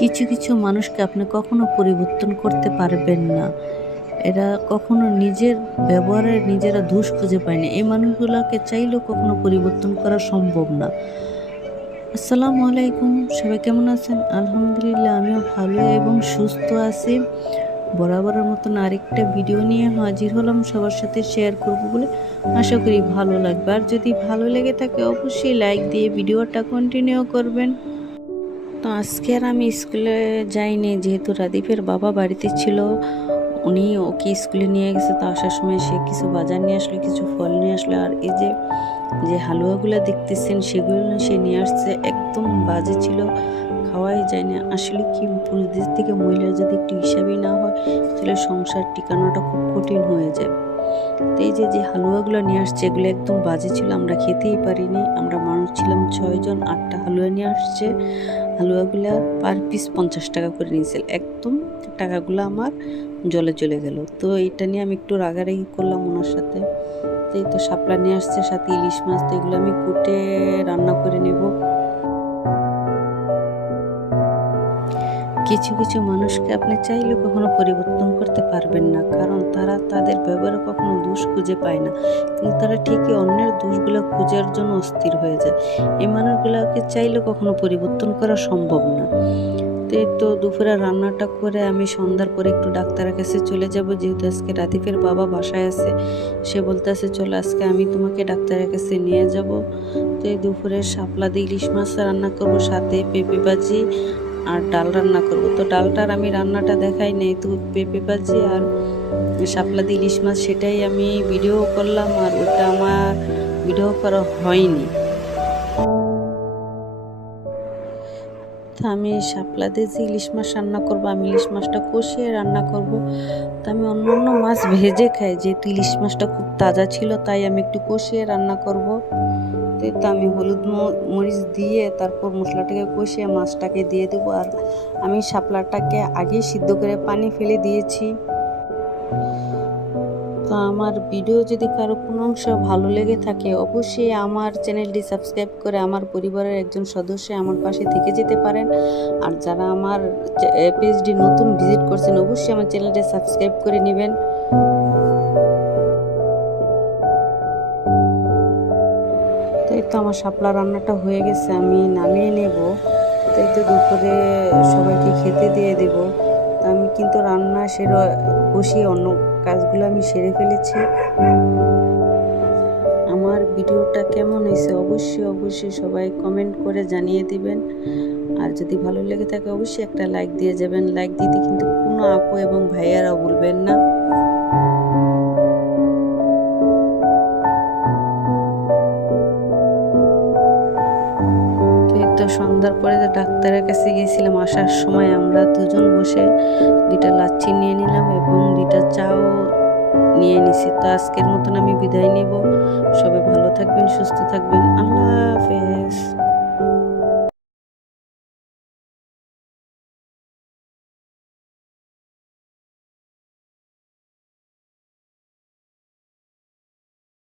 কিছু কিছু মানুষকে আপনি কখনো পরিবর্তন করতে পারবেন না। এরা কখনো নিজের ব্যবহারে নিজেরা দোষ খুঁজে পায় না। এই মানুষগুলোকে চাইলেও কখনো পরিবর্তন করা সম্ভব না। আসসালামু আলাইকুম, সবাই কেমন আছেন? আলহামদুলিল্লাহ, আমিও ভালো এবং সুস্থ আছি। বরাবরের মতন আরেকটা ভিডিও নিয়ে হাজির হলাম, সবার সাথে শেয়ার করব বলে। আশা করি ভালো লাগবে। আর যদি ভালো লেগে থাকে অবশ্যই লাইক দিয়ে ভিডিওটা কন্টিনিউ করবেন। তো আজকে আর আমি স্কুলে যাইনি, যেহেতু রাদীপের বাবা বাড়িতে ছিল। উনি ওকে স্কুলে নিয়ে গেছে, তো আসার সময় সে কিছু বাজার নিয়ে আসলো, কিছু ফল নিয়ে আসলো। আর এই যে যে হালুয়াগুলো দেখতেছেন সেগুলো সে নিয়ে আসছে, একদম বাজে ছিল, খাওয়াই যায় না। আসলে কি, পুরুষদের থেকে মহিলা যদি একটু হিসাবই না হয় তাহলে সংসার টিকানোটা খুব কঠিন হয়ে যায়। তো এই যে যে হালুয়াগুলো নিয়ে আসছে এগুলো একদম বাজে ছিল, আমরা খেতেই পারিনি। আমরা মানুষ ছিলাম 6 জন, 8টা হালুয়া নিয়ে আসছে। হালুয়াগুলা পার পিস 50 টাকা করে নিয়েছিল, একদম টাকাগুলো আমার জলে চলে গেল। তো এটা নিয়ে আমি একটু রাগারাগি করলাম ওনার সাথে। তো এই তো শাপলা নিয়ে আসছে, সাথে ইলিশ মাছ, তো এগুলো আমি কুটে রান্না করে নেব। কিছু কিছু মানুষকে আপনি চাইলেও কখনো পরিবর্তন করতে পারবেন না, কারণ তারা তাদের ব্যবহারে কখনো দোষ খুঁজে পায় না, কিন্তু তারা ঠিকই অন্যের দোষগুলো খুঁজার জন্য অস্থির হয়ে যায়। এই মানুষগুলোকে চাইলেও কখনো পরিবর্তন করা সম্ভব না। তো এই তো দুপুরে রান্নাটা করে আমি সন্ধ্যার পরে একটু ডাক্তারের কাছে চলে যাব, যেহেতু আজকে রাদীপের বাবা বাসায় আছে। সে বলতেছে চলো আজকে আমি তোমাকে ডাক্তারের কাছে নিয়ে যাব। তো এই দুপুরে শাপলা দিয়ে ইলিশ মাছ রান্না করব, সাথে পেঁপে ভাজি আর ডাল রান্না করব। তো ডালটার আমি রান্নাটা দেখাই নাই, তো পেঁপে ভাজি আর শাপলা দিয়ে ইলিশ মাছ সেটাই আমি ভিডিও করলাম, আর ওটা আমার ভিডিও করা হয়নি। তো আমি শাপলা দিয়ে যে ইলিশ মাছ রান্না করবো, আমি ইলিশ মাছটা কষিয়ে রান্না করব। তো আমি অন্য অন্য মাছ ভেজে খাই, যেহেতু ইলিশ মাছটা খুব তাজা ছিল তাই আমি একটু কষিয়ে রান্না করব। তো আমি হলুদ মরিচ দিয়ে তারপর মশলাটাকে কষিয়ে মাছটাকে দিয়ে দেবো। আর আমি শাপলাটাকে আগেই সিদ্ধ করে পানি ফেলে দিয়েছি। তো আমার ভিডিও যদি কারো কোনো অংশ ভালো লেগে থাকে অবশ্যই আমার চ্যানেলটি সাবস্ক্রাইব করে আমার পরিবারের একজন সদস্য আমার পাশে থেকে যেতে পারেন। আর যারা আমার পেজটি নতুন ভিজিট করছেন অবশ্যই আমার চ্যানেলটি সাবস্ক্রাইব করে নেবেন। তো এই তো আমার শাপলা রান্নাটা হয়ে গেছে, আমি নামিয়ে নেব। তো এই তো দুপুরে সবাইকে খেতে দিয়ে দেব। তো আমি কিন্তু রান্না বসিয়ে অন্য কাজগুলো আমি সেরে ফেলেছি। আমার ভিডিওটা কেমন হয়েছে অবশ্যই অবশ্যই সবাই কমেন্ট করে জানিয়ে দিবেন। আর যদি ভালো লেগে থাকে অবশ্যই একটা লাইক দিয়ে যাবেন। লাইক দিতে কিন্তু কোনো আপু এবং ভাইয়ারা ভুলবেন না। তো সন্ধ্যার পরে যে ডাক্তারের কাছে গিয়েছিলাম, আসার সময় আমরা দুজন বসে 2টা লাচ্ছি নিয়ে নিলাম এবং 2টা চাও নিয়ে নিছি। তো আজকের মতন আমি বিদায় নেব। সবাই ভালো থাকবেন, সুস্থ থাকবেন। আল্লাহ হাফেজ।